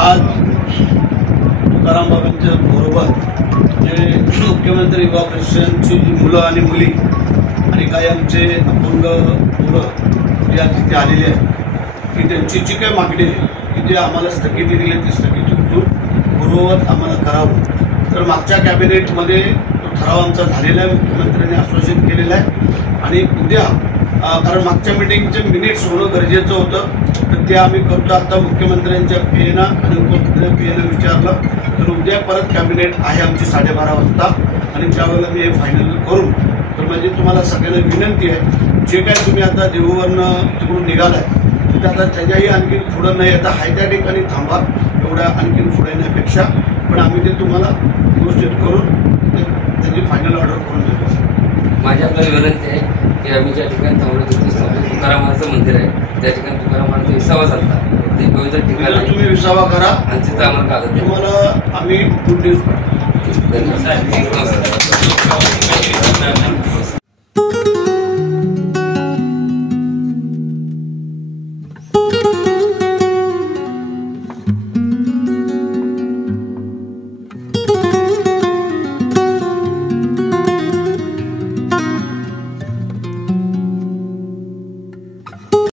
आज तुकाराम बाबांच्या बरोबर जे मुख्यमंत्री युवा परिषदेची जी मुलं आणि मुली आणि काही आमचे अपंग मुलं या तिथे आलेले आहेत की त्यांची जी काही मागणी आहे की जे आम्हाला स्थगिती दिली ती स्थगिती उठून पूर्ववत आम्हाला करावं. तर मागच्या कॅबिनेटमध्ये तो ठराव आमचा झालेला आहे, मुख्यमंत्र्यांनी आश्वासित केलेलं आहे आणि उद्या कारण मागच्या मिटिंगचे मिनिट्स होणं गरजेचं होतं तर ते आम्ही करतो. आता मुख्यमंत्र्यांच्या पीएना आणि उपमुख्यमंत्री पीएना विचारलं तर उद्या परत कॅबिनेट आहे आमची 12:30 वाजता आणि त्यावेळेला मी हे फायनल करून. तर माझी तुम्हाला सगळ्यांना विनंती आहे, जे काय तुम्ही आता देहूवरनं तिकडून निघालाय तिथे आता त्याच्याही आणखी पुढं नाही येता हाय त्या ठिकाणी थांबा, एवढ्या आणखीन पुढे येण्यापेक्षा. पण आम्ही ते तुम्हाला व्यवस्थित करून त्याची फायनल ऑर्डर करून देतो. माझी आपल्याला विनंती आहे की आम्ही ज्या ठिकाणी थांबलो तिथे तुकारामाचं मंदिर आहे, त्या ठिकाणी तुकारामांचा विसावा चालता ते पवित्र ठिकाणी तुम्ही विसावा करा आणि तिथं आम्हाला कागद तुम्हाला आम्ही गुड न्यूज पाठवतो. धन्यवाद.